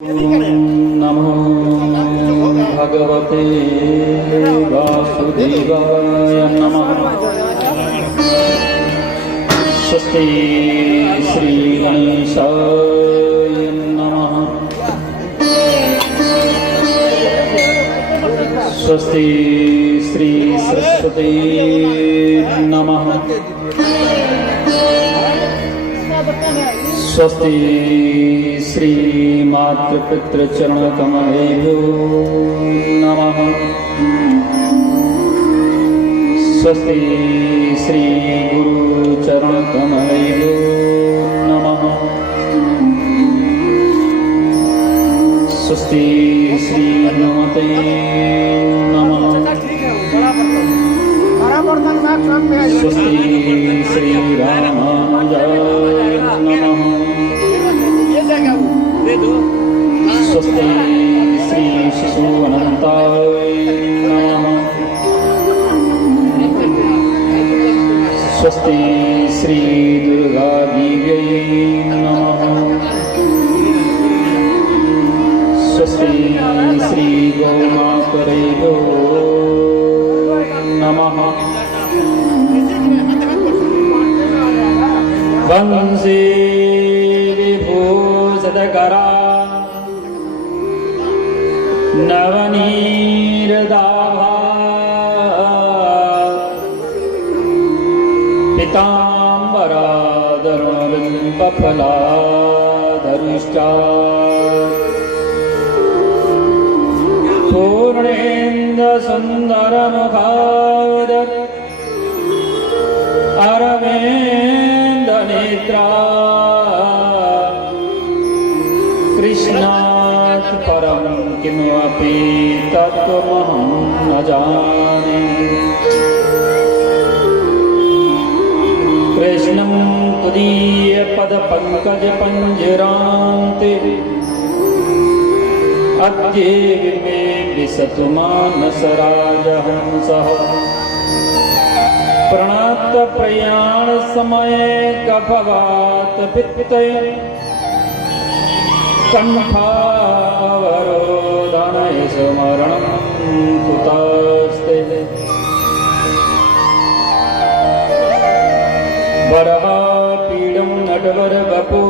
नमो भगवते वासुदेवाय नमः। स्वस्ति श्री गणेशाय नमः। स्वस्ति श्री सरस्वती नमः। स्वस्ति श्री मातृपितृचरणकमलेभ्यो नमः। स्वस्ति श्री गुरुचरणकमलेभ्यो नमः। स्वस्ति श्री हनुमते नमः। स्वस्ति श्री रामानुजाय नमः। स्वस्ति श्री शिशु अनंताय नमः। स्वस्ति श्री दुर्गा देव्यै नमः। स्वस्ति श्री गौमातरेभ्यो नमः। वंदे विभूषितकरा नवनीरदाभा पीताम्बराधरुणबिम्बफलाधरुष्टा पूर्णेन्दुसुन्दरमुखादर अरविन्दनेत्रा कृष्णात् परं किमपि तत्त्वमहं न जाने। कृष्णं त्वदीयपदपङ्कजपञ्जरान्ते अद्येव मे विशतु मानसराजहंसः। प्रणतप्रयाणसमये कफवात पित्तये कण्ठावरोधनय स्मरणं कुतस्ते। वरहापीडं नटवरवपु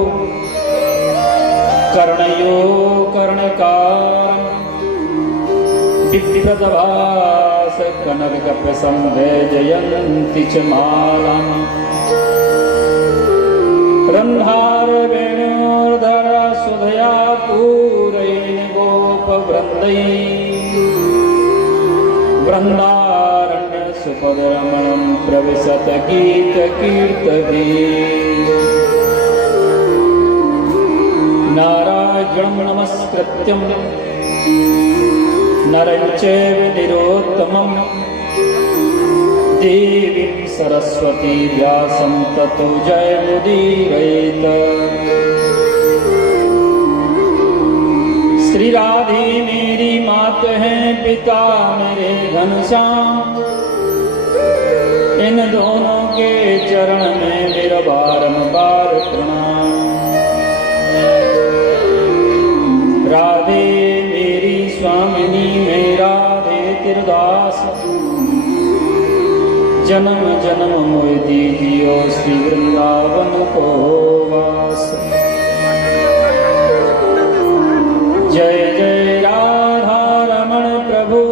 कर्णयो कर्णकारं बिभ्रतभास कनककपसंवेजयन्ति च मालाम्। रन्ध्रारवेणोर्धरा सुधया पूरयन् गोपवृन्दैः वृन्दारण्यसुपदरमणं प्रविशत गीतकीर्तभिः। नारायणं नमस्कृत्यं नरं चैव नरोत्तमं देवीं सरस्वती व्यासं ततो जयमुदीरयेत्। श्री राधे मेरी मात हैं, पिता मेरे घनश्याम। इन दोनों के चरण में मेरा बारंबार प्रणाम। राधे मेरी स्वामिनी में राधे तिरदास। जन्म जन्म मोहि दीजियो श्री वृंदावन को वास। जय जय राधा रमण प्रभु,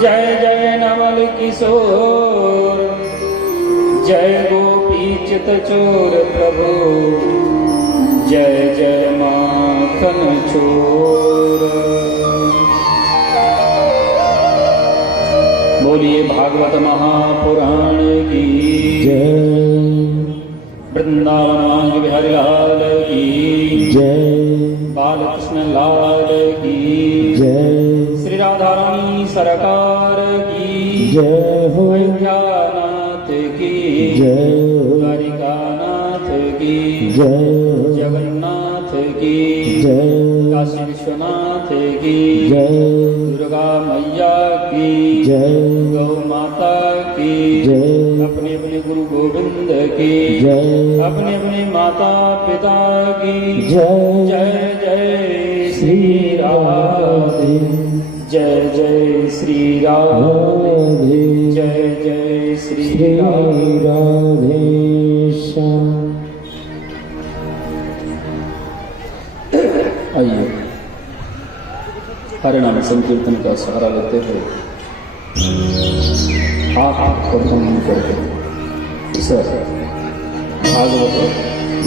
जय जय नवल किशोर, जय गोपी चित चोर प्रभु, जय जय माखन चोर। बोलिए भागवत महापुराण की जय। वृंदावन बिहारी लाल की जय। बालकृष्ण लाल की जय। श्री राधा रानी सरकार की जय हो। अयोध्यानाथ की जय। द्वारिकानाथ की जय। जगन्नाथ की जय। काशी विश्वनाथ की जय। दुर्गा मैया की जय। गौ माता की जय। अपने अपने गुरु गोविंद की जय। अपने अपने माता पिता की जय। जय जय श्री राधे जय जय श्री राधे श्याम। आइए हरे नाम संकीर्तन का सहारा लेते हुए आप प्रथम करके इसे भागवत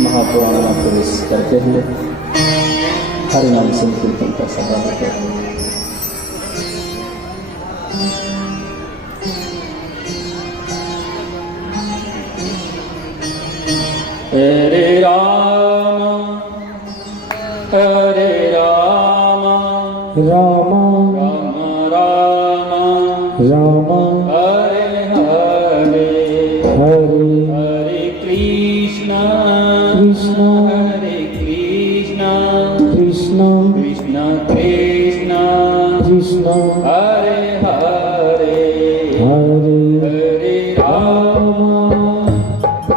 महापुराण में प्रवेश करते हुए हरे नाम संकीर्तन का सहारा लेते हैं। हरे राम हरे राम राम राम राम हरे हरे हरे हरे कृष्ण कृष्ण हरे कृष्ण कृष्ण कृष्ण कृष्ण कृष्ण हरे हरे हरे हरे राम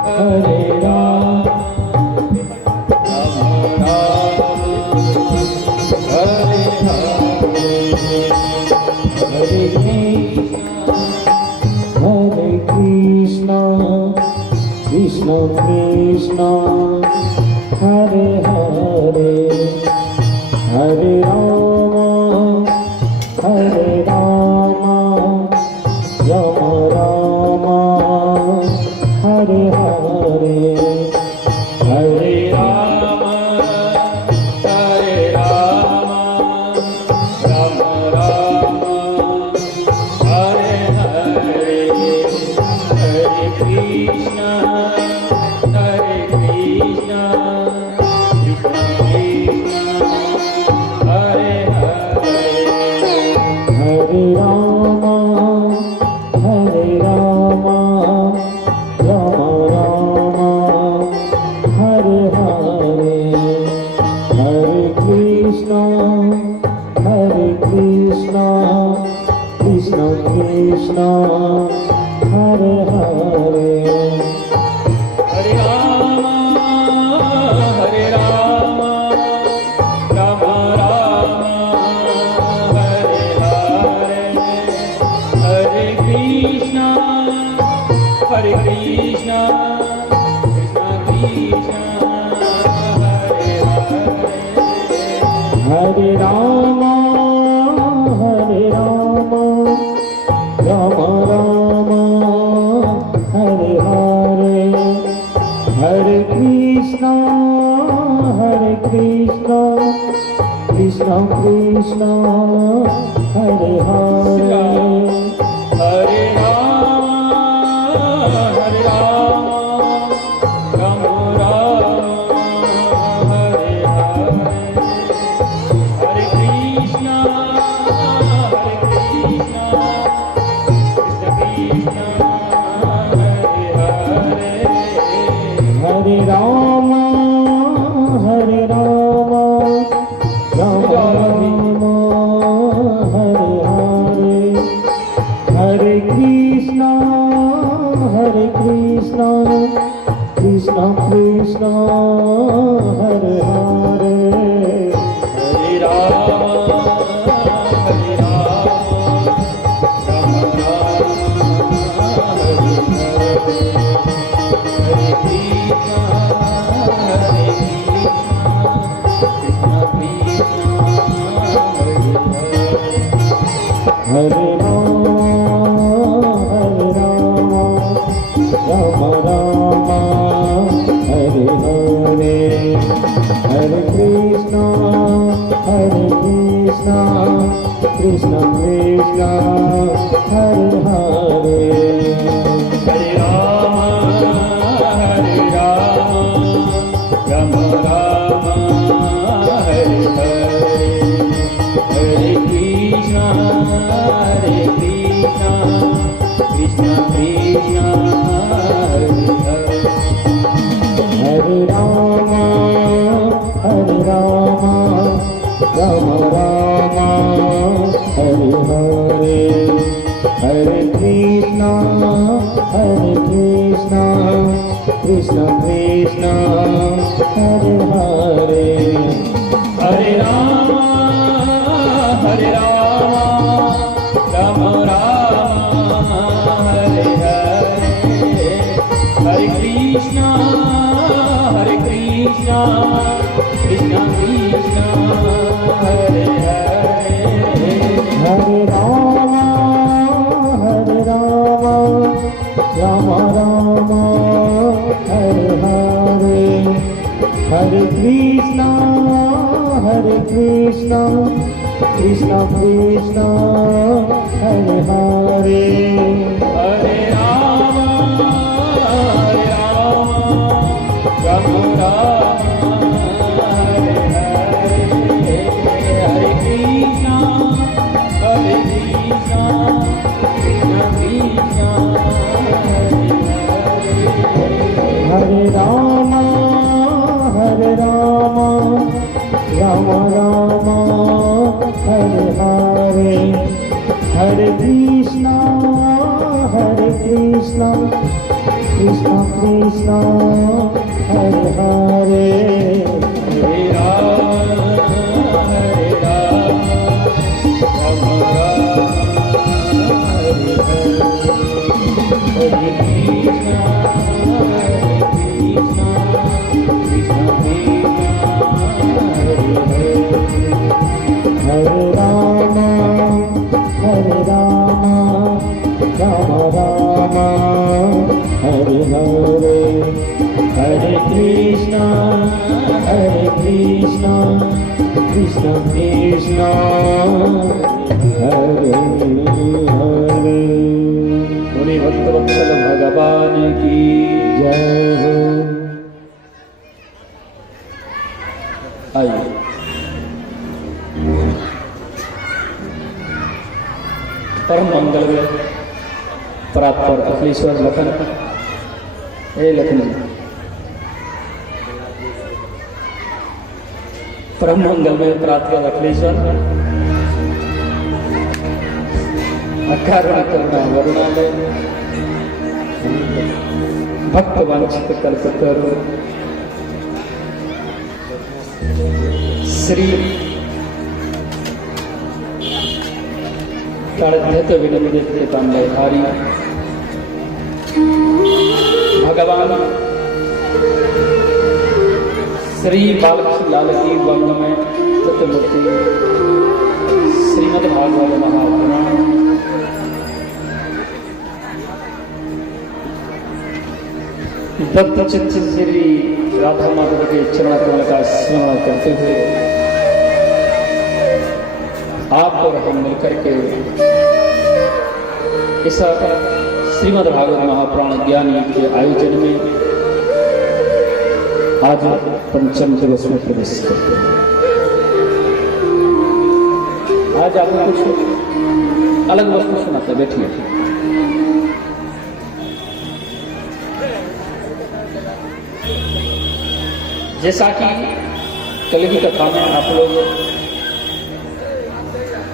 हरे राम हरे कृष्ण कृष्ण कृष्ण हरे हरे हरे राम राम राम हरे हरे हरे राम राम राम हरे हरे हरे कृष्ण कृष्ण कृष्ण हरे हरे हरे राम राम राम हरे हरे हरे कृष्ण कृष्ण कृष्ण हरे हरे हरे राम राम राम हरे हरे हरे कृष्ण कृष्ण कृष्ण हरे हरे हरे राम राम राम हरे हरे हरे कृष्ण कृष्ण कृष्ण हरे हरे हरे राम राम राम हरे हरे हरे कृष्ण हरे राम राम राम हरे हरे हरे कृष्ण कृष्ण कृष्ण हरे हरे हरे राम राम हरे कृष्ण हरे राम राम राम हरे हरे हरे कृष्ण कृष्ण कृष्ण हरे हरे हरे राम राम राम हरे हरे हरे कृष्ण कृष्ण कृष्ण हरे हरे हरे राम राम राम हरे हरे हरे कृष्ण कृष्ण कृष्ण हरे हरे हरे राम राम कृष्णा कृष्णा कृष्णा हरे हरे हरे राम राम राम हरे हरे हरे कृष्णा कृष्णा कृष्णा हरे राम राम राम हरे हरे हरे कृष्णा कृष्णा कृष्णा हरे हरे हरे राम राम राम हरे हरे हरे कृष्णा कृष्णा हरे राम राम राम हरे हरे हरे कृष्णा कृष्णा कृष्णा हरे हरे। मुनि भक्त वत्सल भगवान की जय हो। आइए परम मंगल में परात्पर अखिलेश्वर लखन हे लखन जी परम मंगल में परात्पर अखिलेश्वर अकारण करुणा वरुणालय भक्त वांछित कल्पतरु श्री कालधृत विनम्रित कामधारी भगवान श्री बालकृष्ण लाल की वर्णमय तत्वमूर्ति श्रीमद् भागवत महापुराण दत्त चित्त श्री राधा माधव के चरण कमल का स्मरण करते हुए आप और हम मिलकर के इस श्रीमद् भागवत महापुराण ज्ञान योग के आयोजन में आज पंचम दिवस में प्रवेश करते हैं। आज आपको कुछ अलग वस्तु सुनाते, बैठिए। जैसा कि कल की कथा में आप लोग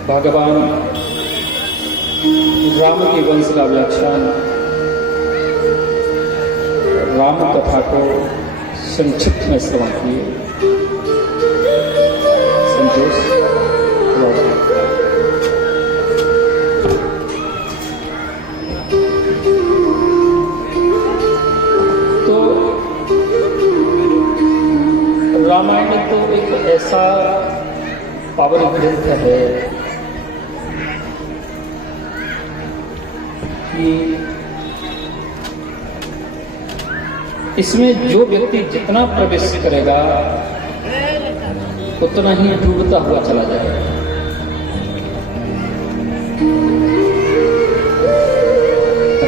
भगवान राम के वंश का व्याख्यान राम कथा को संक्षिप्त में श्रवण किए। संतोष तो रामायण तो एक ऐसा पावन ग्रंथ है कि इसमें जो व्यक्ति जितना प्रवेश करेगा उतना ही डूबता हुआ चला जाएगा।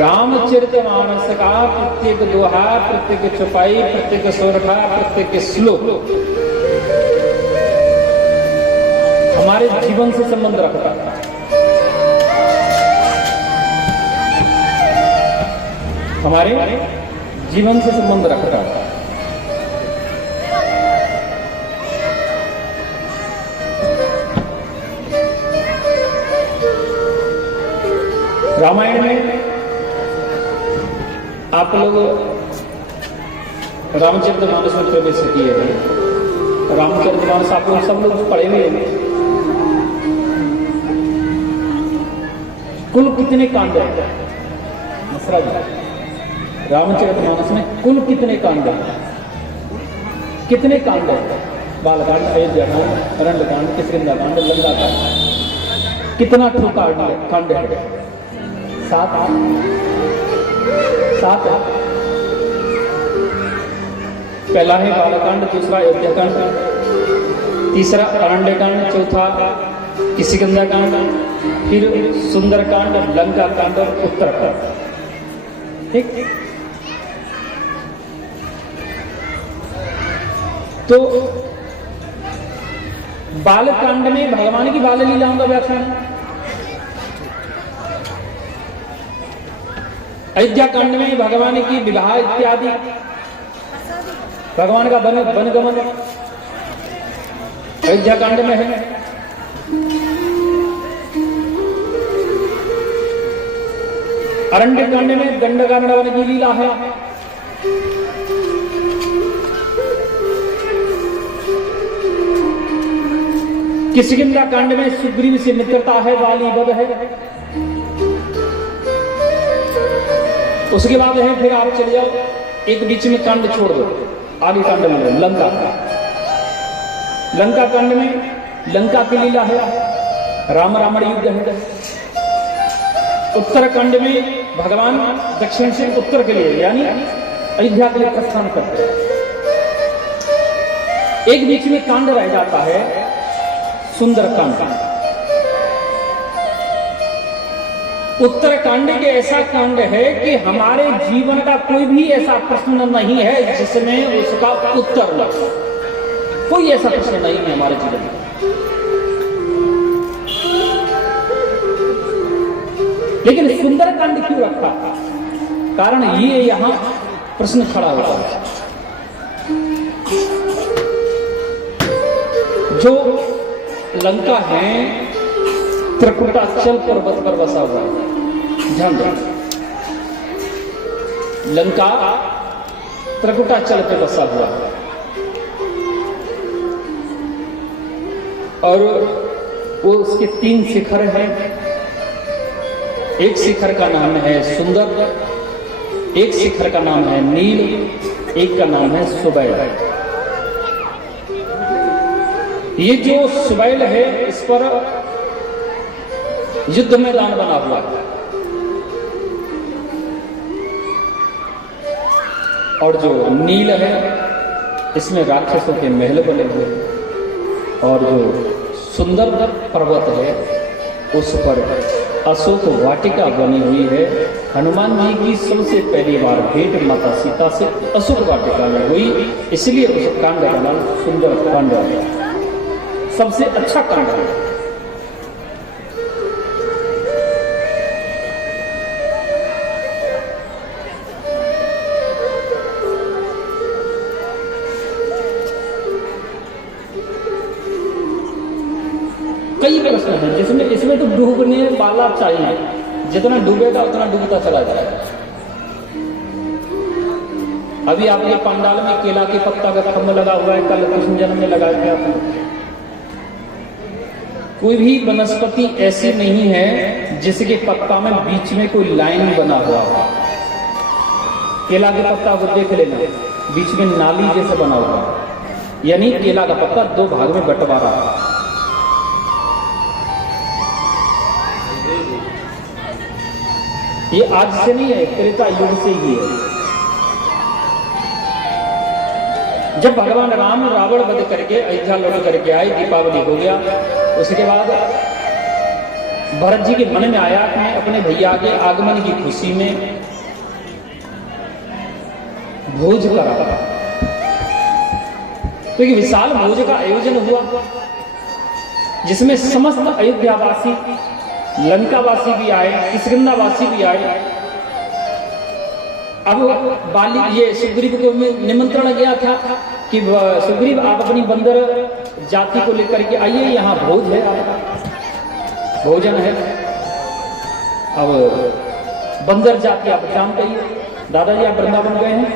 रामचरितमानस का प्रत्येक दोहा, प्रत्येक चौपाई, प्रत्येक सोरठा, प्रत्येक श्लोक हमारे जीवन से संबंध रखता है। हमारे जीवन से संबंध रखता है। रामायण में आप लोग रामचरितमानस में प्रवेश किए हैं। रामचरितमानस आप लोग सब लोग पढ़े हुए हैं। कुल कितने कांड है मसरा जी? रामचरितमानस में कुल कितने कांड है? कितने कांड है? बालकांड, अयोध्याकांड, अरण्यकांड, किष्किंधाकांड, लंकाकांड, कितना कांड है? 7 है। पहला है बालकांड, दूसरा अयोध्याकांड, तीसरा अरण्य कांड, चौथा किष्किंधा कांड, फिर सुंदर कांड, लंका कांड और उत्तर कांड। ठीक। तो बाल कांड में भगवान की बाल लीलाओं का व्याख्यान है। अयोध्या कांड में भगवान की विवाह इत्यादि, भगवान का वनगमन अयोध्या कांड में है। अरण्य कांड में दंडकारण्य की लीला है। किष्किंधा कांड में सुग्रीव से मित्रता है, वाली वध है। उसके बाद है, फिर आप चले जाओ, एक बीच में कांड छोड़ दो, आगे कांड में लंका। लंका कांड में लंका की लीला है, राम रावण युद्ध है। उत्तरकांड में भगवान दक्षिण से उत्तर के लिए यानी अयोध्या के लिए प्रस्थान करते हैं। एक बीच में कांड रह जाता है, सुंदरकांड। उत्तरकांड के ऐसा कांड है कि हमारे जीवन का कोई भी ऐसा प्रश्न नहीं है जिसमें उसका उत्तर न हो। कोई ऐसा प्रश्न नहीं है हमारे जीवन में। लेकिन सुंदरकांड क्यों रखा? कारण ये यहां प्रश्न खड़ा होता है। जो लंका है त्रिकुटाचल पर्वत पर बसा हुआ है। ध्यान दें, लंका त्रिकुटाचल पे बसा हुआ है और वो उसके 3 शिखर हैं। एक शिखर का नाम है सुंदर, एक शिखर का नाम है नील, एक का नाम है सुबैल। ये जो सुबैल है इस पर युद्ध मैदान बना हुआ है और जो नील है इसमें राक्षसों के महल बने हुए हैं और जो सुंदर पर्वत है उस पर अशोक वाटिका बनी हुई है। हनुमान जी की सबसे पहली बार भेंट माता सीता से अशोक वाटिका में हुई, इसलिए उस कांड का नाम सुंदर कांड है। सबसे अच्छा कांड है। कई प्रश्न हैं जिसमें इसमें तो डूबने वाला चाहिए, जितना डूबेगा उतना डूबता चला जाएगा। अभी आपके पंडाल में केला के पत्ता का खम्भ लगा हुआ है, कल कृष्ण जन्म में लगाया गया था। कोई भी वनस्पति ऐसी नहीं है जिसके पत्ता में बीच में कोई लाइन बना हुआ हो। केला के पत्ता को देख लेना, बीच में नाली जैसा बना हुआ है, यानी केला का पत्ता 2 भाग में बंटवारा है। ये आज से नहीं है, त्रेता युग से ही है। जब भगवान राम रावण वध करके अयोध्या लौट करके आए, दीपावली हो गया, उसके बाद भरत जी के मन में आया कि मैं अपने भैया के आगमन की खुशी में भोज करा, तो एक विशाल भोज का आयोजन हुआ जिसमें समस्त अयोध्यावासी, लंकावासी भी आए, किष्किंधावासी भी आए। अब बाली ये सुग्रीव को निमंत्रण गया था कि सुग्रीव आप अपनी बंदर जाति को लेकर के आइए, यहाँ भोज है, आपका भोजन है। अब बंदर जाति आप जानते ही, दादाजी आप वृंदावन गए हैं?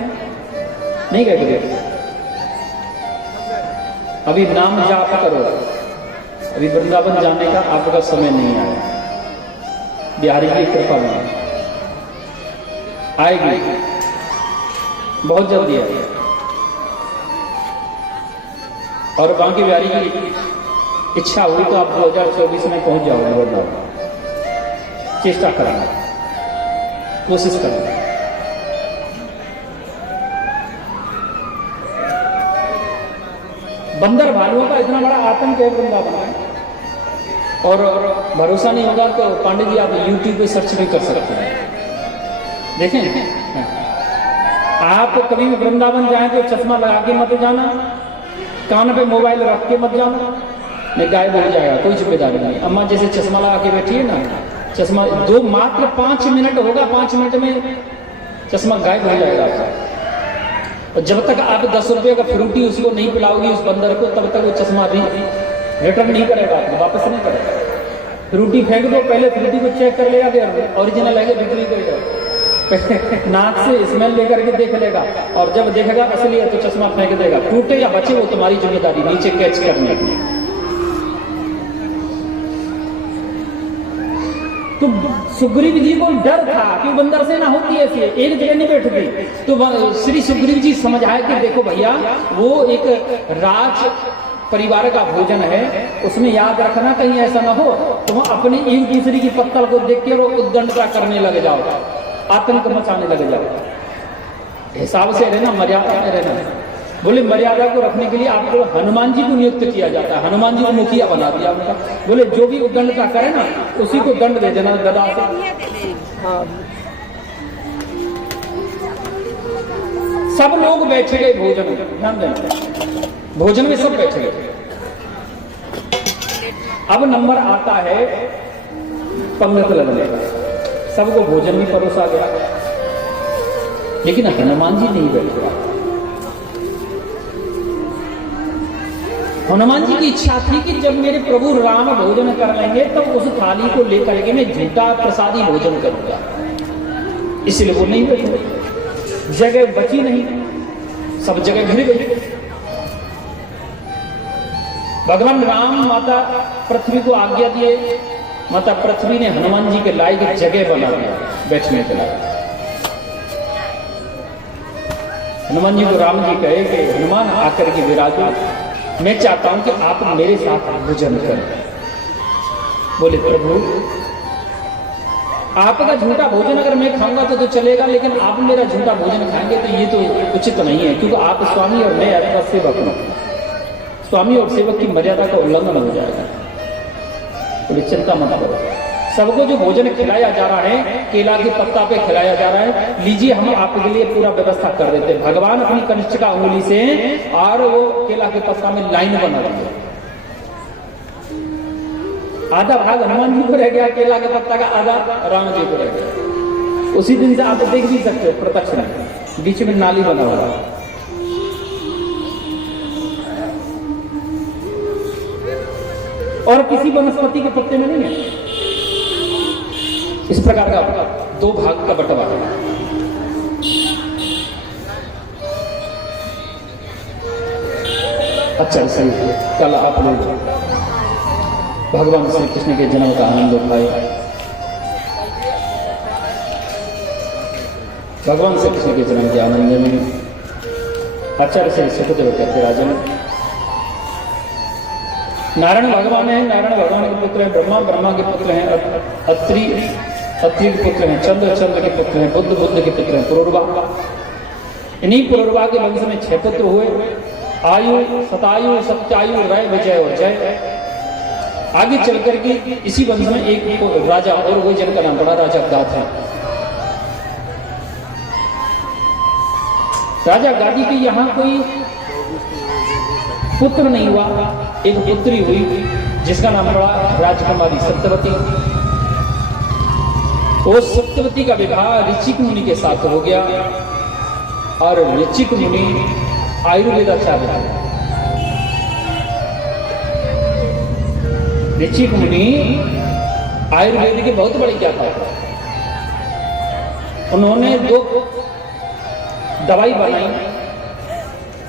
नहीं गए कभी? अभी नाम जाप करो, अभी वृंदावन जाने का आपका समय नहीं आया। बिहारी की कृपा में आएगी, बहुत जल्दी आएगी। और बांकी बिहारी की इच्छा हुई तो आप 2024 में पहुंच जाओगे वृंदावन। चेष्टा करना, कोशिश करना। बंदर भालुओं का इतना बड़ा आतंक है वृंदावन में। और भरोसा नहीं होगा तो पांडे जी आप YouTube पे सर्च भी कर सकते हैं, देखें। आप कभी भी वृंदावन जाएं तो चश्मा लगा के मत जाना, कान पे मोबाइल रख के मत जाना, नहीं गायब हो जाएगा, कोई जिम्मेदारी नहीं। अम्मा जैसे चश्मा लगा के बैठी है ना, चश्मा मात्र 5 मिनट होगा, 5 मिनट में चश्मा गायब हो जाएगा आपका। और जब तक आप 10 रुपये का फ्रूटी उसको नहीं पिलाओगी उस बंदर को, तब तक वो चश्मा भी रिटर्न नहीं करेगा, आपको वापस नहीं करेगा। फ्रूटी फेंक दो, पहले फ्रूटी को चेक कर लेगा कि ओरिजिनल है कि बिक्री करेगा, नाक से स्मेल लेकर के देख लेगा, और जब देखेगा असली है तो चश्मा फेंक देगा। टूटे या बचे वो तुम्हारी जिम्मेदारी, नीचे कैच करने की। तो सुग्रीव जी को डर था कि बंदर से ना होती ऐसी, एक जगह नहीं बैठती। तो श्री सुग्रीव जी समझ आए कि देखो भैया, वो एक राज परिवार का भोजन है, उसमें याद रखना कहीं ऐसा ना हो तुम अपनी एक दूसरे की पत्तल को देख के उद्दंडता करने लग जाओ, आतंक मचाने लग जाओ। हिसाब से रहना, मर्यादा में रहना। बोले मर्यादा को रखने के लिए आपको हनुमान जी को नियुक्त किया जाता है, हनुमान जी को मुखिया बना दिया उनका। बोले जो भी उद्दंडता करे ना उसी को दंड दे देना गदा से। सब लोग बैठे गए भोजन में, ध्यान देना, भोजन में सब बैठे गए। अब नंबर आता है पंगत लगने का, सबको भोजन भी परोसा गया, लेकिन हनुमान जी नहीं बैठे। हनुमान जी की इच्छा थी कि जब मेरे प्रभु राम भोजन कर लेंगे तब उस थाली को लेकर के मैं झूठा प्रसादी भोजन करूंगा, इसलिए वो नहीं बैठे। जगह बची नहीं, सब जगह घिर गई। भगवान राम माता पृथ्वी को आज्ञा दिए, माता पृथ्वी ने हनुमान जी के लायक जगह बना दिया बैठने के लिए। हनुमान जी को राम जी कहे कि हनुमान आकर के विराजो, मैं चाहता हूं कि आप मेरे साथ भोजन करें। बोले प्रभु आपका झूठा भोजन अगर मैं खाऊंगा तो चलेगा, लेकिन आप मेरा झूठा भोजन खाएंगे तो ये तो उचित नहीं है, क्योंकि आप स्वामी और मैं आपका सेवक हूं। स्वामी और सेवक की मर्यादा का उल्लंघन हो जाएगा। बोले चिंता मत करो, सबको जो भोजन खिलाया जा रहा है केला के पत्ता पे खिलाया जा रहा है, लीजिए हम आपके लिए पूरा व्यवस्था कर देते हैं। भगवान अपनी कनिष्ठ का उंगली से और वो केला के पत्ता में लाइन बना दी। आधा भाग हनुमान जी को रह गया केला के पत्ता का, आधा राम जी को रह गया। उसी दिन से आप देख भी सकते हो प्रत्यक्ष में, बीच में नाली बना हुआ। और किसी वनस्पति के पत्ते में नहीं है। इस प्रकार का 2 भाग का बंटवारा है। अच्छा सही, कल आप लोग भगवान श्री कृष्ण के जन्म का आनंद उठाए। भगवान श्री कृष्ण के जन्म के आनंद में आचार्य श्री सुखदेव कहते राजन, नारायण भगवान है, नारायण भगवान के पुत्र हैं, ब्रह्मा ब्रह्मा के पुत्र हैं, अत्रि के पुत्र हैं, चंद्र के पुत्र हैं, बुद्ध के पुत्र हैं, पुरुरवा। इन्हीं पुरुरवा के वंश में 6 पुत्र हुए, आयु, शतायु, सत्यायु, रय, विजय और जय। आगे चल करके इसी वंश में एक राजा और हुए जिनका नाम बड़ा राजा गाद है। राजा गादी के यहाँ कोई पुत्र नहीं हुआ, एक पुत्री हुई जिसका नाम पड़ा राजकुमारी सत्यवती। वो सत्यवती का विवाह ऋचिक मुनि के साथ हो गया और ऋचिक मुनि आयुर्वेदाचार्य थे। ऋचिक मुनि आयुर्वेद के बहुत बड़े ज्ञाता थे। उन्होंने 2 दवाई बनाई,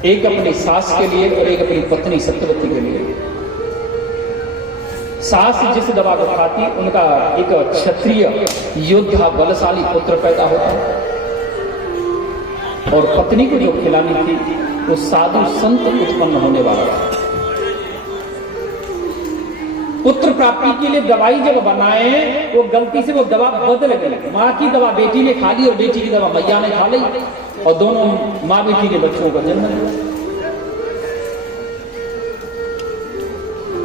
एक अपनी सास के लिए और एक अपनी पत्नी सत्यवती के लिए। सास जिस दवा को खाती उनका एक क्षत्रिय योद्धा बलशाली पुत्र पैदा होता, और पत्नी को जो खिलानी थी वो साधु संत उत्पन्न होने वाला था। पुत्र प्राप्ति के लिए दवाई जब बनाए वो गलती से वो दवा बदल गई। माँ की दवा बेटी ने खा ली और बेटी की दवा मैया ने खा ली, और दोनों माँ बेटी के बच्चों का जन्म दिया।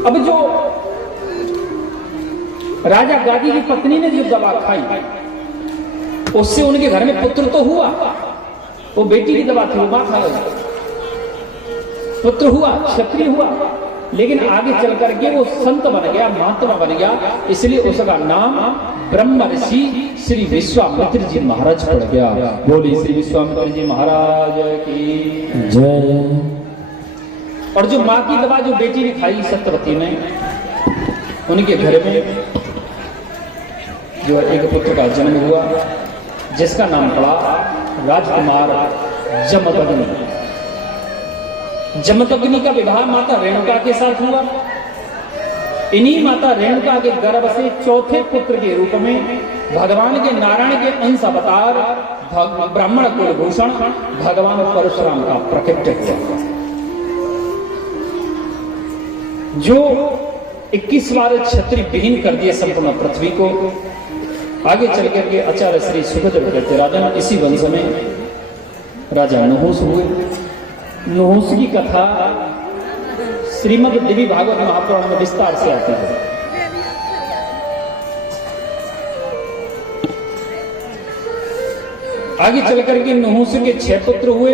अब जो राजा गादी की पत्नी ने जो दवा खाई, उससे उनके घर में पुत्र तो हुआ, वो बेटी की दवा थी, वो मां खा गई, पुत्र हुआ, क्षत्रिय हुआ, लेकिन आगे चल करके वो संत बन गया, महात्मा बन गया, इसलिए उसका नाम ब्रह्म ऋषि श्री विश्वामित्र जी महाराज पड़ गया। बोली श्री विश्वामित्र जी महाराज की जय। और जो माँ की दवा जो बेटी ने खाई सत्यवती ने, उनके घर में जो एक पुत्र का जन्म हुआ, जिसका नाम पड़ा राजकुमार जमदग्नि। जमदग्नि का विवाह माता रेणुका के साथ हुआ। इन्हीं माता रेणुका के गर्भ से चौथे पुत्र के रूप में भगवान के नारायण के अंश अवतार ब्राह्मण कुलभूषण भगवान परशुराम का प्रकट हुआ, जो 21 बार क्षत्रिय विहीन कर दिए संपूर्ण पृथ्वी को। आगे चल करके आचार्य श्री सुखदेव कहते राजन, इसी वंश में राजा नहुस हुए। नहुस की कथा श्रीमद् देवी भागवत महापुराण में विस्तार से आती है। आगे चल करके नहुस के 6 पुत्र हुए,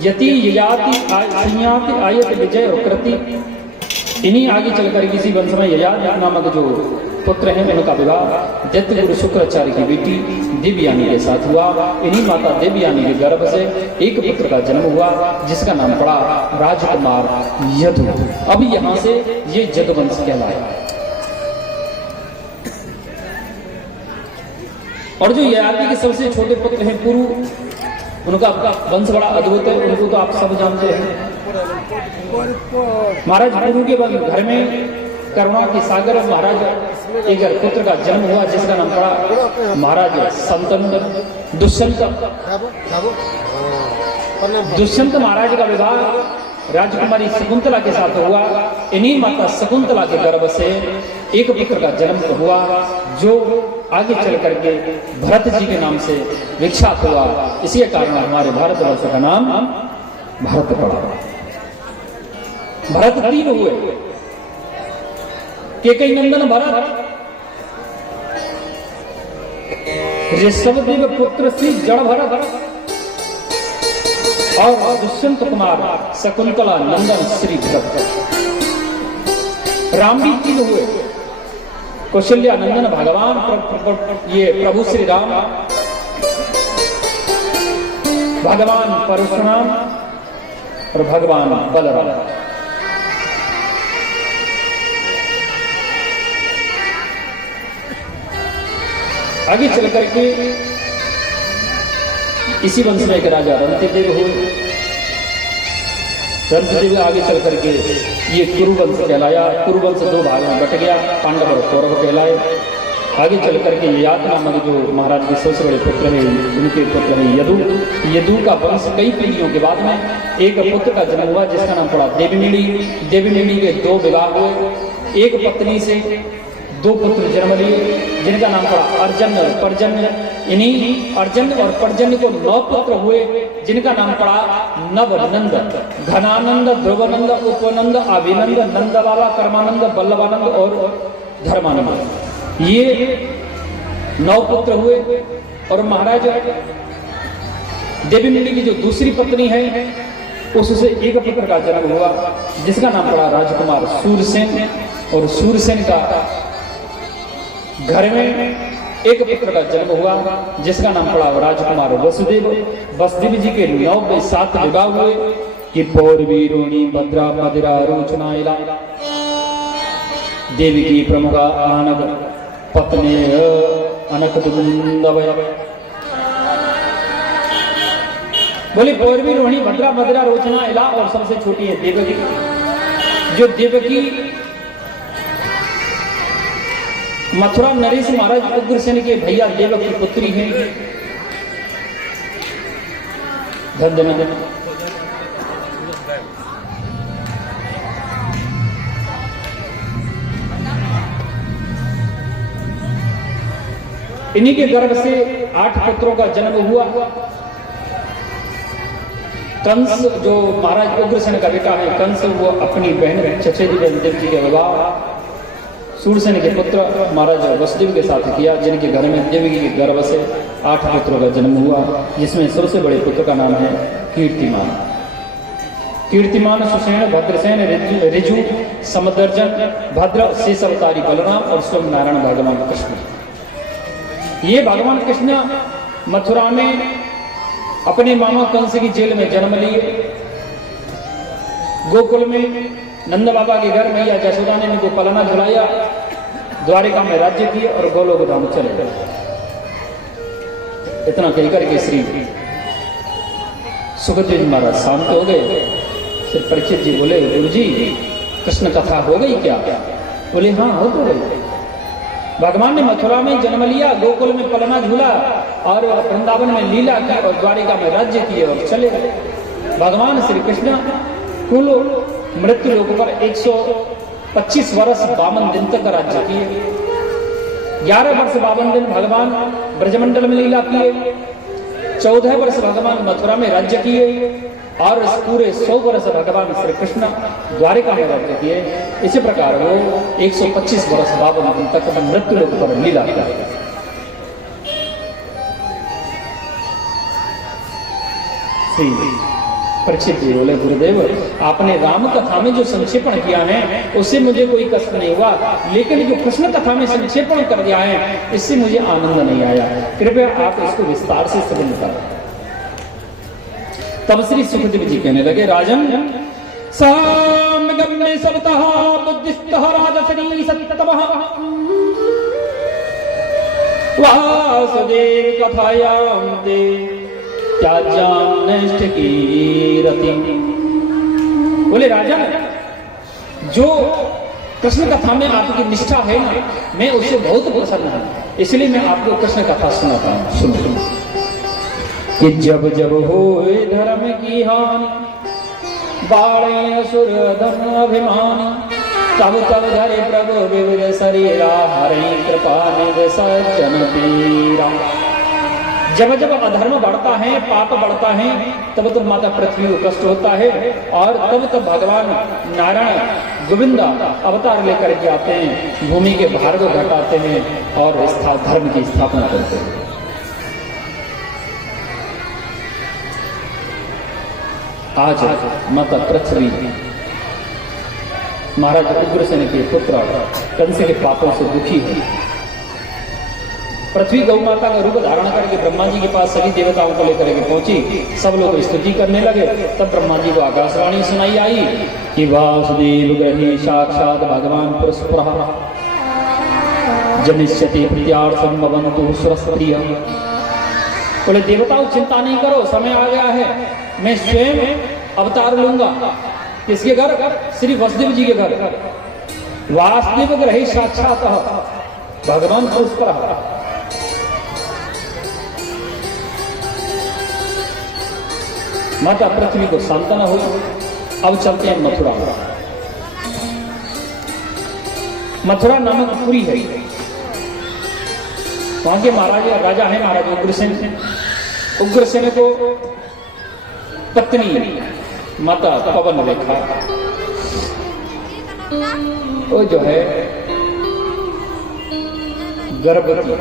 यति ययाति संयाति आयत विजय और कृति। इन्हीं आगे चलकर किसी वंश में ययाति नामक जो पुत्र हैं, उनका विवाह दैत्य गुरु शुक्राचार्य की बेटी देवयानी के साथ हुआ। इन्हीं माता देवयानी के गर्भ से एक पुत्र का जन्म हुआ, जिसका नाम पड़ा राजकुमार यदु। अब यहां से ये यदुवंश कहलाया। और जो ययाति के सबसे छोटे पुत्र हैं पुरु, उनका वंश बड़ा अद्भुत है, उनको तो आप सब जानते हैं। महाराज पुरु के घर में करुणा के सागर महाराज एक पुत्र का जन्म हुआ, जिसका नाम पड़ा महाराज संतनु। दुष्यंत महाराज का विवाह राजकुमारी शकुंतला के साथ हुआ। इन्हीं माता शकुंतला के गर्भ से एक पुत्र का जन्म हुआ, जो आगे चल करके भरत जी के नाम से विख्यात हुआ। इसी कारण हमारे भारतवर्ष का नाम भरत पड़ा। भरत 3 हुए, केकई नंदन भरत, ऋषभदेव पुत्र श्री जड़ भरत, और दुष्यंत कुमार शकुंतला नंदन श्री भरत। राम भी 3 हुए, कौशल्या नंदन भगवान ये प्रभु श्री राम, भगवान परशुराम और भगवान बलराम। आगे चल करके इसी वंश में एक राजा रंतिदेव हुए। रंतिदेव आगे चल करके ये कुरुवंश कहलाया। कुरुवंश 2 भाग में बट गया, पांडव और कौरव कहलाए। आगे चल करके ययाति नामक जो महाराज के सबसे बड़े पुत्र हैं, उनके पुत्र हैं यदु। यदु का वंश कई पीढ़ियों के बाद में एक पुत्र का जन्म हुआ, जिसका नाम पड़ा देवमिणी। देवमिणी के 2 विवाह हुए। एक पत्नी से 2 पुत्र जन्म लिए, जिनका नाम पड़ा अर्जन और पर्जन्य। इन्हीं अर्जन और पर्जन्य को 9 पुत्र हुए, जिनका नाम पड़ा नवनंद, घनानंद, ध्रुवनंद, उपनंद, अभिनंद, नंदबाला, कर्मानंद, बल्लभानंद और धर्मानंद। ये 9 पुत्र हुए। और महाराज देवमिणी की जो दूसरी पत्नी है, उससे एक पुत्र का जन्म हुआ, जिसका नाम पड़ा राजकुमार सूरसेन। और सूरसेन का घर में एक पुत्र का जन्म हुआ, जिसका नाम पड़ा राजकुमार वसुदेव। वसुदेव जी के 7 विवाह हुए कि पौरवी रोणी भद्रा मदिरा रोचना इला देवी की प्रमुखा आनग पत्नी अनक दुंदवय। बोले पौरवी रोहिणी भद्रा मदिरा रोचना इला, और सबसे छोटी है देवकी। जो देवकी मथुरा नरेश महाराज उग्रसेन के भैया देवक की पुत्री हैं। धन्यवाद। इन्हीं के गर्भ से 8 पुत्रों का जन्म हुआ। कंस जो महाराज उग्रसेन का बेटा है कंस, वो अपनी बहन चचेरी बहन देवकी के विवाह सूरसेन के पुत्र महाराज वसुदेव के साथ किया, जिनके घर में देवकी के गर्भ से 8 पुत्रों का जन्म हुआ, जिसमें सबसे बड़े पुत्र का नाम है कीर्तिमान। कीर्तिमान, सुसेन, भद्रसेन, ऋजु, समदर्जन, भद्र, शेष अवतारी बलराम और स्वयं नारायण भगवान कृष्ण। ये भगवान कृष्ण मथुरा में अपने मामा कंस की जेल में जन्म लिए। गोकुल में नंद बाबा के घर मैया जसोदा ने इनको पलना झुलाया, द्वारिका में राज्य किए और गोलोक धाम चले गए। इतना कहकर के श्री सुखदेव महाराज शांत हो गए। फिर परीक्षित जी बोले, गुरु जी कृष्ण कथा हो गई क्या? बोले हाँ हो तो गई। भगवान ने मथुरा में जन्म लिया, गोकुल में पलना झूला और वृंदावन में लीला की और द्वारिका में राज्य किए और चले गए। भगवान श्री कृष्ण कुल मृत्यु लोक पर 125 वर्ष 52 दिन तक राज्य किए। 11 वर्ष 52 दिन भगवान ब्रजमंडल में लीला किए, 14 वर्ष भगवान मथुरा में राज्य किए और पूरे 100 वर्ष भगवान श्री कृष्ण द्वारिका में राज्य किए। इसी प्रकार वो 125 वर्ष 52 दिन तक मृत्यु लोक पर लीला किया। परीक्षित जी बोले, गुरुदेव आपने राम कथा में जो संक्षेपण किया है उससे मुझे कोई कष्ट नहीं हुआ, लेकिन जो कृष्ण कथा में संक्षेपण कर दिया है इससे मुझे आनंद नहीं आया। कृपया आप इसको विस्तार से श्रवण करें। तब श्री सुखदेव जी कहने लगे, राजन सामगम्य सबतः बुद्धिस्तः राजश्री सत्तवः वासुदेव कथायां ते त्याज्याम नष्ट कीरति। बोले राजन, जो कृष्ण कथा में आपकी निष्ठा है ना, मैं उससे बहुत प्रसन्न हूं, इसलिए मैं आपको कृष्ण कथा सुनाता हूं। सुनो कि जब जब होए धर्म की हानि, बाणे असुर धर्म अभिमानी, तब तब धरे प्रभु विविध शरीरा, हरि कृपा निधि सज्जन पीरा। जब जब अधर्म बढ़ता है, पाप बढ़ता है, तब तब माता पृथ्वी को कष्ट होता है और तब तब भगवान नारायण गोविंद अवतार लेकर के आते हैं, भूमि के भार को घटाते हैं और धर्म की स्थापना करते हैं। आज माता पृथ्वी महाराज उग्रसेन के पुत्र कंस के पापों से दुखी है। पृथ्वी गौ माता का रूप धारण करके ब्रह्मा जी के पास सभी देवताओं को लेकर के पहुंची। सब लोग स्तुति करने लगे। तब ब्रह्मा जी को आकाशवाणी सुनाई आई कि वासुदेव ग्रही साक्षात भगवान पुरुषः जनिष्यति प्रत्यार्थम भवन्तु सुरस्त्रिय। बोले देवताओं चिंता नहीं करो, समय आ गया है, मैं स्वयं अवतार लूंगा। किसके घर? श्री वसुदेव जी के घर। वासुदेव ग्रही साक्षात भगवान पुरुषः। माता पृथ्वी को सांत्वना हुई। अब चलते हैं मथुरा। मथुरा नामक पुरी है, वहां के महाराज राजा है महाराज उग्रसेन। उग्रसेन को पत्नी माता पवन रेखा, वो जो है गर्भवती।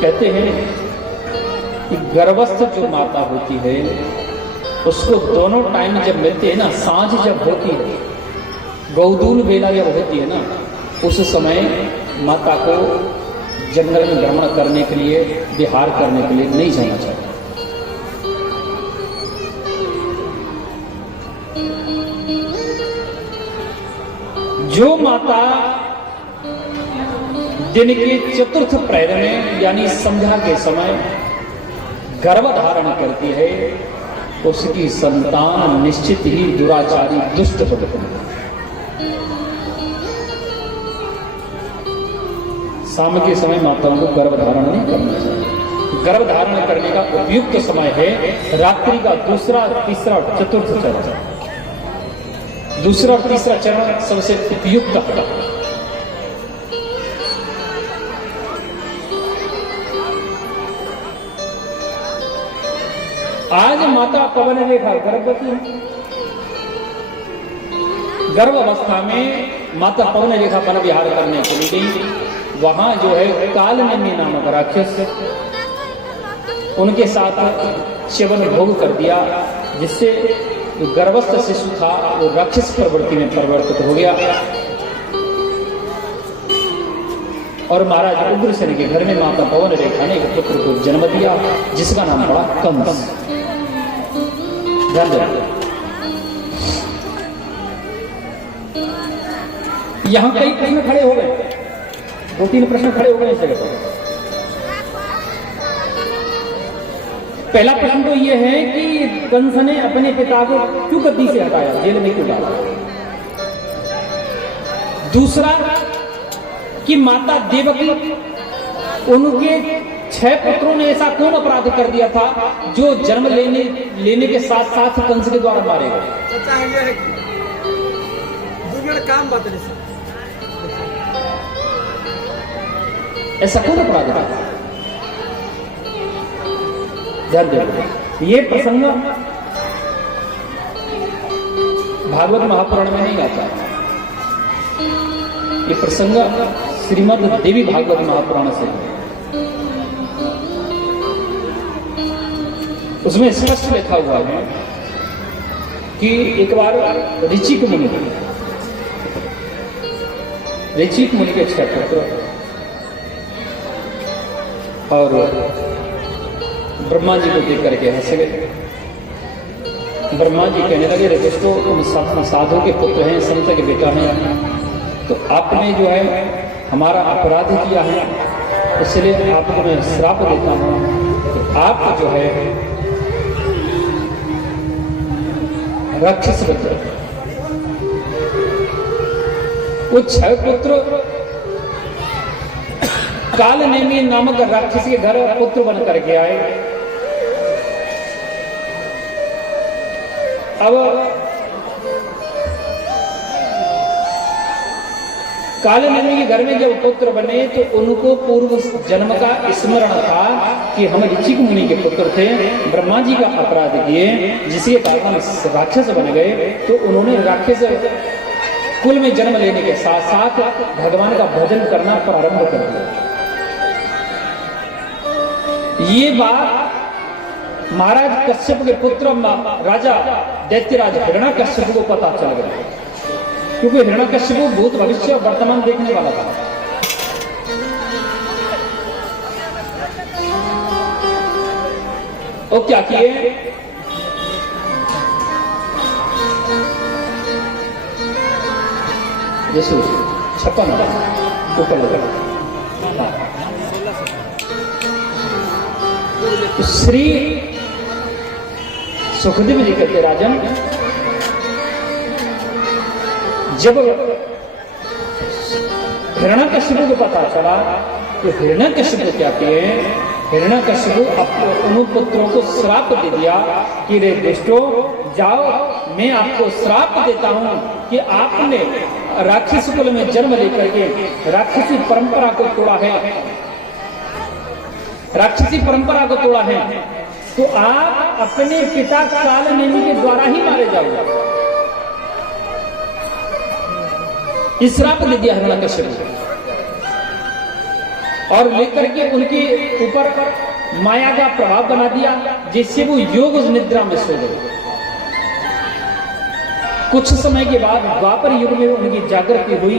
कहते हैं कि गर्भस्थ जो माता होती है उसको दोनों टाइम जब मिलते हैं ना, सांझ जब होती है, गौदूल बेला जब होती है ना, उस समय माता को जंगल में भ्रमण करने के लिए, विहार करने के लिए नहीं जाना चाहिए। जो माता दिन के चतुर्थ प्रहर में यानी संध्या के समय गर्भ धारण करती है, उसकी संतान निश्चित ही दुराचारी दुष्ट होते हैं। शाम के समय माताओं को गर्भ धारण नहीं करना चाहिए। गर्भ धारण करने का उपयुक्त समय है रात्रि का दूसरा, तीसरा, चतुर्थ चरण। दूसरा, तीसरा चरण सबसे उपयुक्त है। आज माता पवन रेखा गर्भवती है। गर्भ अवस्था में माता पवन रेखा पर विहार करने चली गई। वहां जो है कालनेमी नामक राक्षस उनके साथ सेवन भोग कर दिया, जिससे जो गर्भस्थ शिशु था वो राक्षस प्रवृत्ति में परिवर्तित हो गया और महाराज उग्रसेन के घर में माता पवन रेखा ने एक पुत्र को जन्म दिया, जिसका नाम पड़ा कंस। धन्यवाद। यहां कई प्रश्न खड़े हो गए, 2-3 प्रश्न खड़े हो गए इस जगह पर। पहला प्रश्न तो यह है कि कंस ने अपने पिता को क्यों गद्दी से हटाया, जेल में क्यों डाला। दूसरा कि माता देवकी उनके 6 पुत्रों ने ऐसा कौन अपराध कर दिया था जो जन्म लेने के साथ साथ कंस के द्वारा मारे गए। काम ऐसा कौन अपराध था। ध्यान दें, ये प्रसंग भागवत महापुराण में नहीं आता। ये प्रसंग श्रीमद् देवी भागवत महापुराण से है। उसमें स्पष्ट लिखा हुआ है कि एक बार ऋचिक मुनि के 6 पुत्र और ब्रह्मा जी को देख करके हंस गए। ब्रह्मा जी कहने लगे, ऋषिष्ठो तुम साधु के पुत्र हैं, संत के बेटा हैं, तो आपने जो है हमारा अपराध किया है, इसलिए आपको मैं श्राप देता हूं। तो आप जो है राक्षस पुत्र, वो 6 पुत्र कालनेमी नामक राक्षस के घर पुत्र बन करके आए। अब कालनेमी के घर में जब पुत्र बने तो उनको पूर्व जन्म का स्मरण था कि हम ऋचिक मुनि के पुत्र थे, ब्रह्मा जी का अपराध किए जिसके कारण राक्षस बन गए। तो उन्होंने राक्षस कुल में जन्म लेने के साथ साथ भगवान का भजन करना प्रारंभ कर दिया। ये बात महाराज कश्यप के पुत्र राजा दैत्यराज हिरण्यकश्यप को पता चल गया, क्योंकि हिरण्यकश्यप भूत भविष्य और वर्तमान देखने वाला था। और क्या किए, जैसे 56 ऊपर लगा। श्री सुखदेव जी कहते, राजन जब हिरण्यकश्यप को पता चला तो हिरण्यकश्यप क्या किए, हिरण्यकश्यप उन पुत्रों को श्राप दे दिया कि रे दुष्टो जाओ, मैं आपको श्राप देता हूं कि आपने राक्षस कुल में जन्म लेकर के राक्षसी परंपरा को तोड़ा है, राक्षसी परंपरा को तोड़ा है, तो आप अपने पिता कालनेमी के द्वारा ही मारे जाओगे। इस श्राप दे दिया हिरण्यकश्यप और लेकर के उनके ऊपर माया का प्रभाव बना दिया, जिससे वो योग निद्रा में सो गए। कुछ समय के बाद द्वापर युग में उनकी जागृति हुई,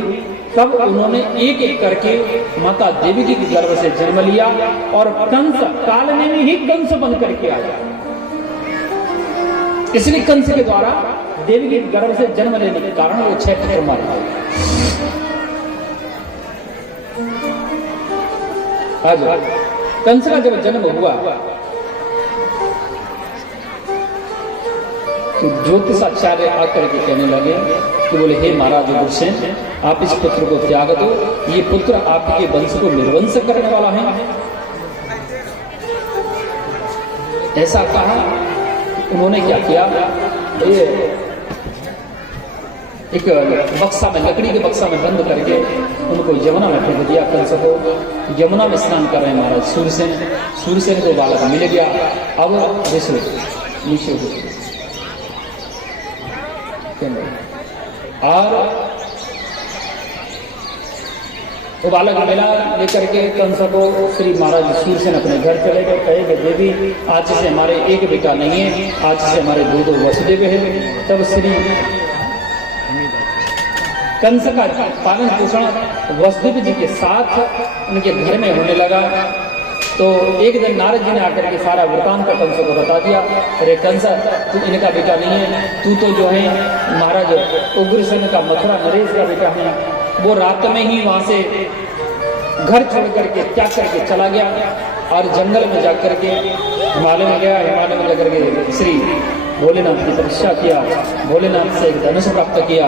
तब उन्होंने एक एक करके माता देवी जी के गर्भ से जन्म लिया और कंस कालनेमी ही कंस बन करके आया। इसलिए कंस के द्वारा देवी के गर्भ से जन्म लेने के कारण वो 6 पुत्र मारे गए। आज कंस का जब जन्म हुआ तो ज्योतिषाचार्य आकर के कहने लगे कि बोले, हे महाराज उग्रसेन, आप इस पुत्र को त्याग दो, ये पुत्र आपके वंश को निर्वंश करने वाला है। ऐसा कहा। उन्होंने क्या किया, ये एक बक्सा में, लकड़ी के बक्सा में बंद करके उनको यमुना में फेंक दिया। कंस को यमुना में स्नान कर रहे हैं महाराज सूर्यसेन को बालक मिल गया। अब नीचे हो गए। और वो बालक मिला लेकर के कंस को श्री महाराज सूरसेन अपने घर चले गए। कहे कि देवी आज से हमारे एक बेटा नहीं है, आज से हमारे दो वसुदेव है। तब श्री कंस का पालन पोषण वसुदेव जी के साथ उनके घर में होने लगा। तो एक दिन नारद जी ने आकर के सारा वृतांत कंस को बता दिया। अरे कंस, तू इनका बेटा नहीं है, तू तो जो है महाराज उग्रसेन का मथुरा नरेश का बेटा है। वो रात में ही वहां से घर छोड़ करके त्याग करके चला गया और जंगल में जाकर के हिमालय में गया। हिमालय में जाकर के श्री भोलेनाथ की तपस्या किया, भोलेनाथ से एक धनुष प्राप्त किया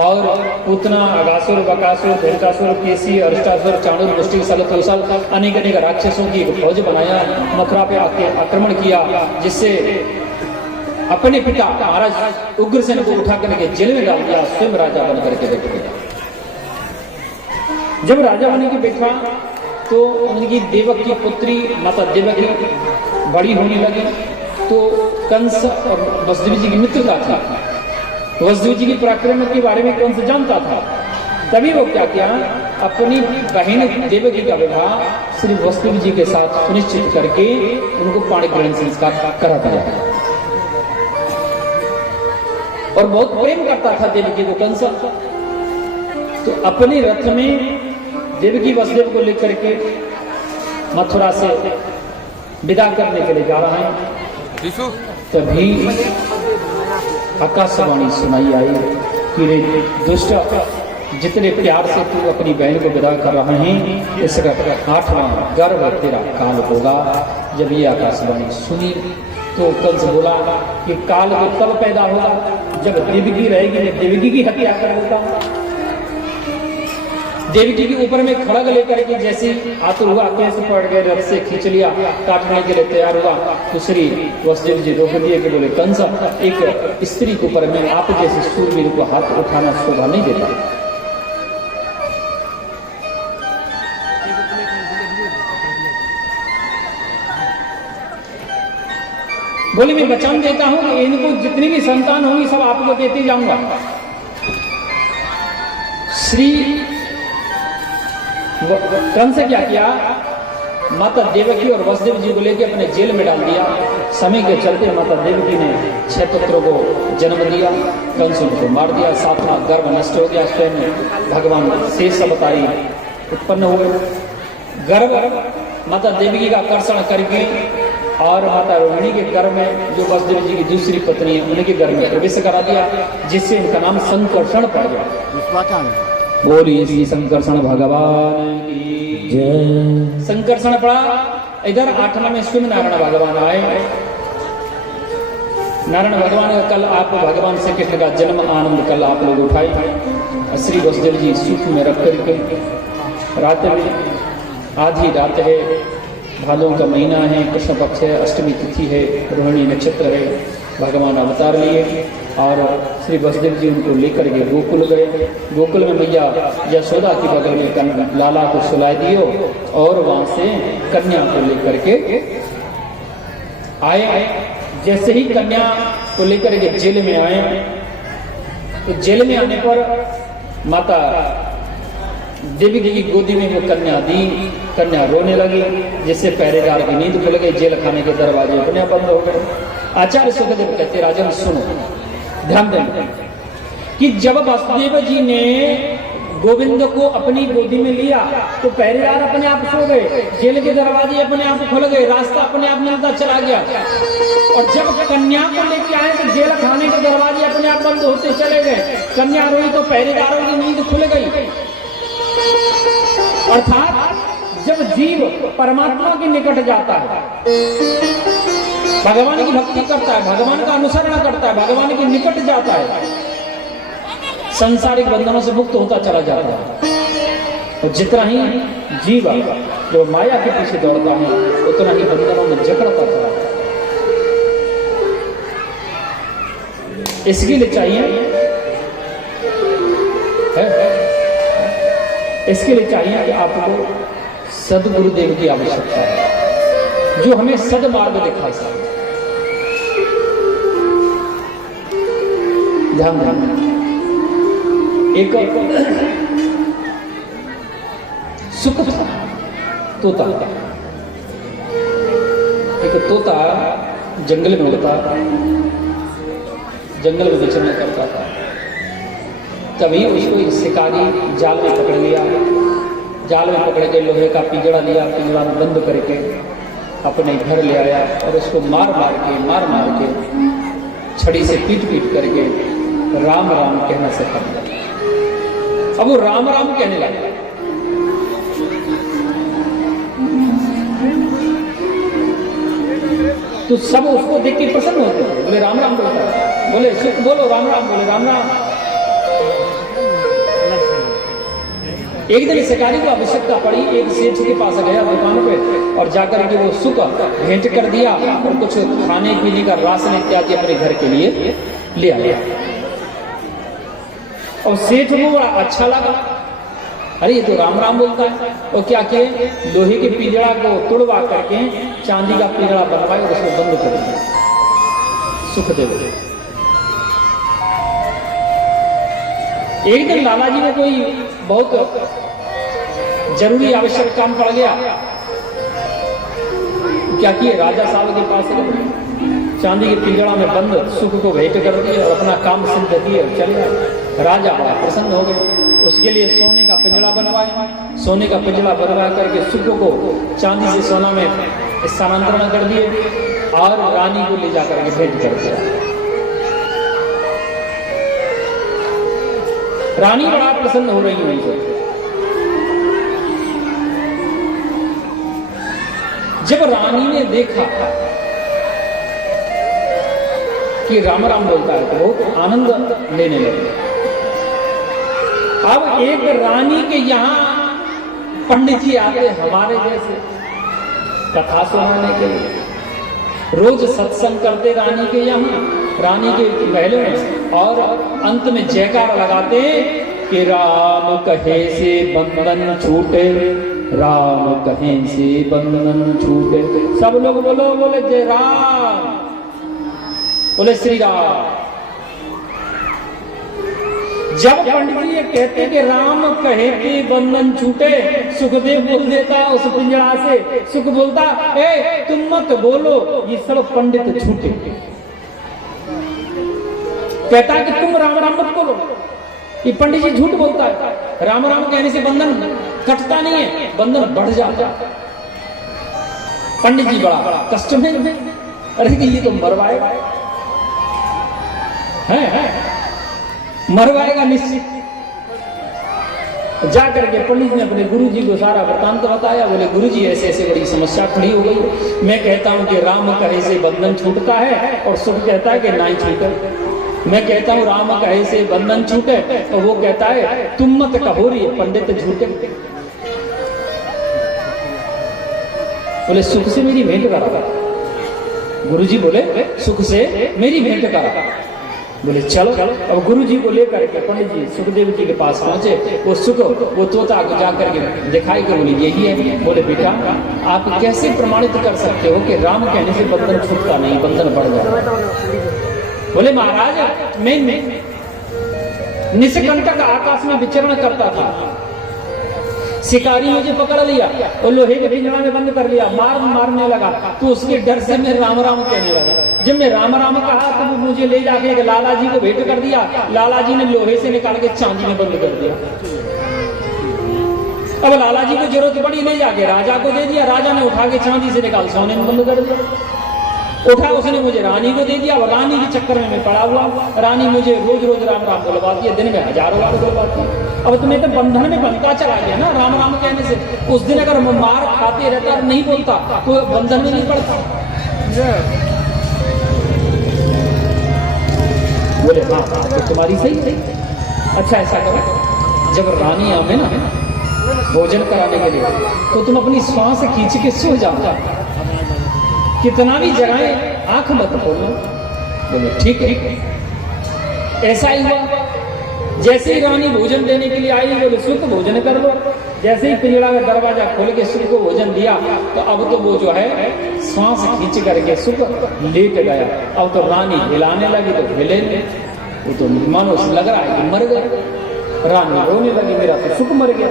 और पूतना, अगासुर, बकासुर, धैर्यकासुर, केसी, अरिष्टासुर, चाणूर, मुष्टि, सलतोसल अनेक अनेक राक्षसों की एक फौज बनाया। मथुरा पे आक्रमण किया, जिससे अपने पिता महाराज उग्रसेन को उठा करके जेल में डाल दिया। स्वयं राजा बन करके बैठ गया। जब राजा बने के बैठा तो उनकी देवक की पुत्री माता देवकी बड़ी होने लगी। तो कंस और वसुदेव जी की मित्रता थी। वसुदेव जी की पराक्रम के बारे में कंस जानता था। तभी वो क्या किया, अपनी बहन देवकी का विवाह श्री वसुदेव जी के साथ सुनिश्चित करके उनको पाणी ग्रहण संस्कार करा दिया। और बहुत प्रेम करता था देवकी को कंस। तो अपने रथ में देवकी वसुदेव को लेकर के मथुरा से विदा करने के लिए जा रहा है। तभी आकाशवाणी सुनाई आई कि रे दुष्ट, जितने प्यार से तू अपनी बहन को विदा कर रहा है, इसका 8वां गर्भ तेरा काल होगा। जब ये आकाशवाणी सुनी तो कंस बोला कि काल तो तब पैदा होगा जब देवकी रहेगी, मैं देवकी की हत्या कर देता हूं। देवकी के ऊपर में खड़ग लेकर के जैसे आतुर हुआ, कैसे पड़ गए, रथ से खींच लिया, काटने के लिए तैयार हुआ। तो श्री वसुदेव जी रोक दिए कि बोले कंस, एक स्त्री के ऊपर में आप जैसे सूरवीर को हाथ उठाना शोभा नहीं देता। बोले मैं वचन देता हूं कि इनको जितनी भी संतान होंगी सब आपको देते जाऊंगा। श्री कंस क्या किया, माता देवकी और वसुदेव जी को लेकर अपने जेल में डाल दिया। समय के चलते माता देवकी ने 6 पुत्रों को जन्म दिया। कंस उनको मार दिया। 7वां गर्भ नष्ट हो गया। स्वयं भगवान शेष अवतारी उत्पन्न हुए। गर्भ माता देवकी का आकर्षण करके और माता रोहिणी के गर्भ में जो वसुदेव जी की दूसरी पत्नी है उनके गर्भ में प्रवेश करा दिया, जिससे इनका नाम संकर्षण पड़ गया। बोलिए श्री संकर्षण भगवान की जय। संकर्षण पड़ा। इधर 8वां में स्वयं नारायण भगवान आए। नारायण भगवान का कल आप भगवान श्री कृष्ण का जन्म आनंद कल आप लोग उठाए। श्री वसुदेव जी सूख में रख करके रात में आधी रात है, भादों का महीना है, कृष्ण पक्ष है, अष्टमी तिथि है, रोहिणी नक्षत्र है, भगवान अवतार लिए और श्री वसुदेव जी उनको लेकर के गोकुल गए। गोकुल में मैया यशोदा की बगल में लाला को सुलाए दियो और वहां से कन्या को लेकर के आए। जैसे ही कन्या को लेकर के जेल में आए तो जेल में आने पर माता देवी की गोदी में वो कन्या दी। कन्या रोने लगी, जिससे पहरेदार की नींद खुल गई। जेल खाने के दरवाजे अपने आप बंद हो गए। आचार्य सुखदेव कहते, राजन सुनो, ध्यान दें कि जब वसुदेव जी ने गोविंद को अपनी गोदी में लिया तो पहरेदार अपने आप सो गए, जेल के दरवाजे अपने आप खुल गए, रास्ता अपने आप मिलता चला गया। और जब कन्या को लेके आए तो जेल खाने के दरवाजे अपने आप बंद होते चले गए। कन्या रोई तो पहरेदारों की नींद खुल गई। अर्थात जब जीव परमात्मा के निकट जाता है, भगवान की भक्ति करता है, भगवान का अनुसरण करता है, भगवान के निकट जाता है, सांसारिक बंधनों से मुक्त होता चला जाता है। और जितना ही जीव जो माया के पीछे दौड़ता है उतना ही बंधनों में जकड़ता चला जाता है। इसके लिए चाहिए इसके लिए चाहिए कि आपको सदगुरुदेव की आवश्यकता है, जो हमें सदमार्ग दिखा सके। ध्यान देना। एक सुख था, तोता। एक तोता जंगल में उड़ता, जंगल में विचरण करता था। तभी उसको एक शिकारी जाल में पकड़ लिया। जाल में पकड़ के लोहे का पिंजड़ा लिया, पिंजड़ा में बंद करके अपने घर ले आया और उसको मार मार के छड़ी से पीट करके राम राम कहना सिखा दिया। अब वो राम राम कहने लगा। तो सब उसको देख के प्रसन्न होते हैं, बोले राम राम बोलता है, बोले सुख बोलो राम राम, बोले राम राम। एक दिन शिकारी को आवश्यकता पड़ी, एक सेठ के पास गया दुकान पे और जाकर के वो सुख भेंट कर दिया और कुछ खाने पीने का राशन इत्यादि अपने घर के लिए ले आया। और सेठ को बड़ा अच्छा लगा, अरे ये तो राम राम बोलता है। और क्या किए, लोहे के पिंजड़ा को तोड़वा करके चांदी का पिंजड़ा बनवाया और उसको बंद कर दिया। सुखदेव एक दिन लाला जी ने कोई बहुत जरूरी आवश्यक काम पड़ गया, क्या किए, राजा साहब के पास गए, चांदी के पिंजड़ा में बंद सुख को भेंट कर दिए और अपना काम सिद्ध किए और चले आए। राजा बड़ा प्रसन्न हो गए, उसके लिए सोने का पिंजड़ा बनवाया। सोने का पिंजड़ा बनवा करके सुख को चांदी से सोना में स्थानांतरण कर दिए और रानी को ले जाकर के भेंट कर दिया। रानी बड़ा प्रसन्न हो रही हुई। जब रानी ने देखा कि राम राम बोलता है तो बहुत आनंद लेने लगे। अब एक रानी के यहाँ पंडित जी आते हमारे जैसे कथा सुनाने के लिए, रोज सत्संग करते रानी के यहाँ, रानी के महलों में, और अंत में जयकार लगाते कि राम कहे से बंधन छूटे, राम कहे से बंधन छूटे। सब लोग बोलो, बोले जय राम, बोले श्री राम। जब पंडित जी ये कहते कि राम कहे कि बंधन छूटे, सुखदेव बोल देता उस पिंजड़ा से, सुख बोलता ए तुम मत बोलो, ये सब पंडित छूटे। कहता है कि तुम राम राम मत बोलो, ये पंडित जी झूठ बोलता है। राम राम कहने से बंधन कटता नहीं है, बंधन बढ़ जाता। पंडित जी बड़ा कष्ट में, अरे कि ये तो मरवाएगा, है मरवाएगा निश्चित। जाकर के पंडित ने अपने गुरु जी को सारा वृतांत बताया। बोले गुरु जी ऐसे ऐसे बड़ी समस्या खड़ी हो गई, मैं कहता हूं कि राम कहे से बंधन छूटता है और सुख कहता है कि नहीं छूटे। मैं कहता हूं राम कहे से बंधन छूटे और वो कहता है तुम मत कहो रे पंडित झूठे। बोले सुख से मेरी भेंट करा। गुरु जी बोले सुख से मेरी भेंट करा। बोले चलो। अब गुरु जी को लेकर के पंडित जी सुखदेव जी के पास पहुंचे। वो सुख वो तोता को जाकर के दिखाई के बोले यही है। बोले बेटा आप कैसे प्रमाणित कर सकते हो कि राम कहने से बंधन छूटता नहीं, बंधन बढ़ जाता। बोले महाराज मैं निष्कंटक आकाश में विचरण करता था, शिकारी मुझे पकड़ लिया और लोहे के पिंजरा में बंद कर लिया, मारने लगा। तो उसके डर से मैं राम राम कहने लगा। जब मैं राम राम कहा तो वो मुझे ले जाके लाला जी को भेंट कर दिया। लाला जी ने लोहे से निकाल के चांदी में बंद कर दिया। अब लाला जी को जरूरत पड़ी, ले जाके राजा को दे दिया। राजा ने उठा के चांदी से निकाल सोने में बंद कर दिया। उठा उसने मुझे रानी को दे दिया। रानी के चक्कर में मैं पड़ा हुआ। रानी मुझे रोज रोज राम राम बुलवाती है, दिन में हजारों बार बुलवाती है। अब तुम्हें तो बंधन में बनता चला गया ना राम राम कहने से। उस दिन अगर मार खाते रहता और नहीं बोलता तो बंधन में नहीं पड़ता। बोले हाँ तो तुम्हारी सही है। अच्छा ऐसा करो, जब रानी आवे ना भोजन कराने के लिए तो तुम अपनी श्वास खींच के सो जाओ, कितना भी जगाएं आंख मत खोलो। बोले ठीक है। ऐसा ही हुआ। जैसे ही रानी भोजन देने के लिए आई, बोले सुख भोजन कर लो। जैसे ही पिंजड़ा का दरवाजा खोल के सुख को भोजन दिया तो अब तो वो जो है श्वास खींच करके सुख लेट गया। अब तो रानी हिलाने लगी तो हिले। वो तो मानो लग रहा है कि मर गए। रानी रोने लगी, मेरा तो सुख मर गया।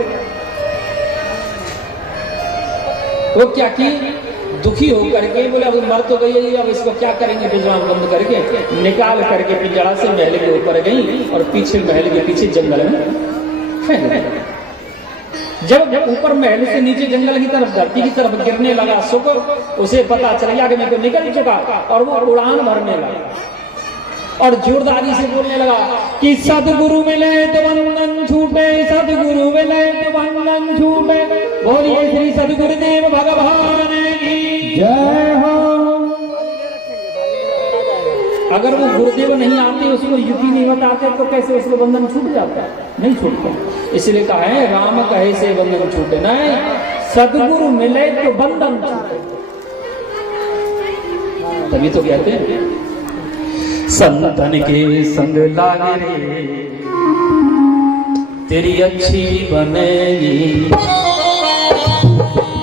वो क्या की, दुखी होकर के बोले अब मर तो गई है, अब इसको क्या करेंगे, पिंजरा बंद करके निकाल करके पिंजरा से महल के ऊपर गई और पीछे महल के पीछे जंगल में फेंक गई। जब ऊपर महल से नीचे जंगल की तरफ, धरती की तरफ गिरने लगा सुख, उसे पता चल गया कि मैं तो निकल चुका, और वो उड़ान भरने लगा और जोरदारी से बोलने लगा कि सदगुरु मिले तो बंधन छूटे, सदगुरु मिले तो बंधन छूटे। बोलिए श्री सदगुरुदेव भगवान की जय हो। अगर वो गुरुदेव नहीं आते, उसको युक्ति नहीं बताते, तो कैसे उसको बंधन छूट जाता? नहीं छूटता। इसलिए कहा है राम कहे से बंधन छूटे, नहीं, सदगुरु मिले तो बंधन छूटे। तभी तो कहते हैं संतन के संग लागे रे तेरी अच्छी बनेगी,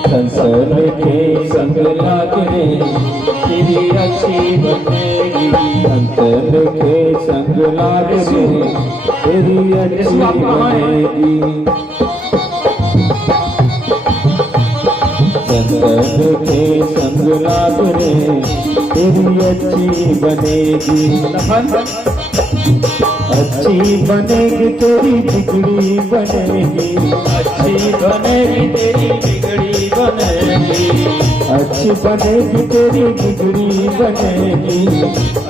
संसन के संग लागे तेरी अच्छी बनेगी, संसन के संग लागे तेरी अच्छी बनेगी, संसन के संग लागे तेरी अच्छी बनेगी, अच्छी बनेगी तेरी बिगड़ी बनेगी, अच्छी बनेगी तेरी बिगड़ी बनेगी, अच्छी बनेगी तेरी बिगड़ी बनेगी,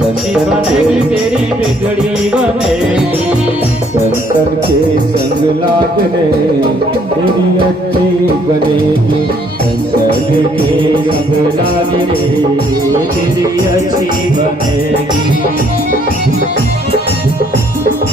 अच्छी बनेगी तेरी बिगड़ी बनेगी। संतन के संग लागने तेरी अच्छी बनेगी, संतन के संग लागने तेरी अच्छी बनेगी।